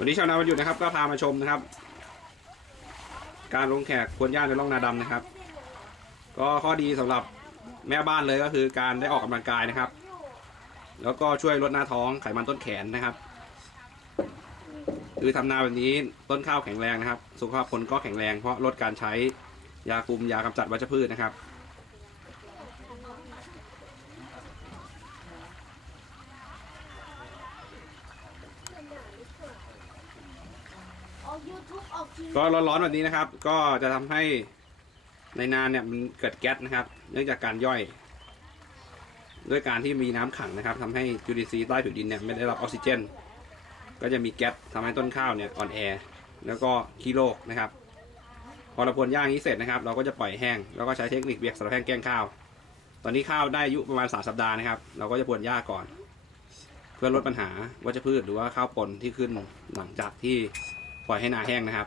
วันนี้ชาวนาวันหยุดนะครับ ก็พามาชมนะครับ การลงแขกควรย่าในร่องนาดำนะครับ ก็ข้อดีสำหรับแม่บ้านเลยก็คือการได้ออกกำลังกายนะครับ แล้วก็ช่วยลดหน้าท้องไขมันต้นแขนนะครับ คือทำนาแบบนี้ต้นข้าวแข็งแรงนะครับ สุขภาพคนก็แข็งแรงเพราะลดการใช้ยาคุมยากำจัดวัชพืชนะครับ ออกยูทูบออกทีวีก็ร้อนๆแบบนี้นะครับ ก็จะทำให้ในนานเนี่ยมันเกิดแก๊สนะครับ เนื่องจากการย่อย ด้วยการที่มีน้ำขังนะครับทำให้จุลินทรีย์ใต้ผิวดินเนี่ยไม่ได้รับออกซิเจน ก็จะมีแก๊สทำให้ต้นข้าวเนี่ยอ่อนแอ แล้วก็ขี้โรคนะครับ พอเราพรวนย่างนี้เสร็จนะครับ เราก็จะปล่อยแห้งแล้วก็ใช้เทคนิคเบียกสำหรับแห้งแกล้งข้าว ตอนนี้ข้าวได้อายุประมาณสามสัปดาห์นะครับ เราก็จะพรวนหญ้าก่อน เพื่อลดปัญหาวัชพืชหรือว่าข้าวปนที่ขึ้นหลังจากที่ ปล่อยให้นาแห้งนะครับ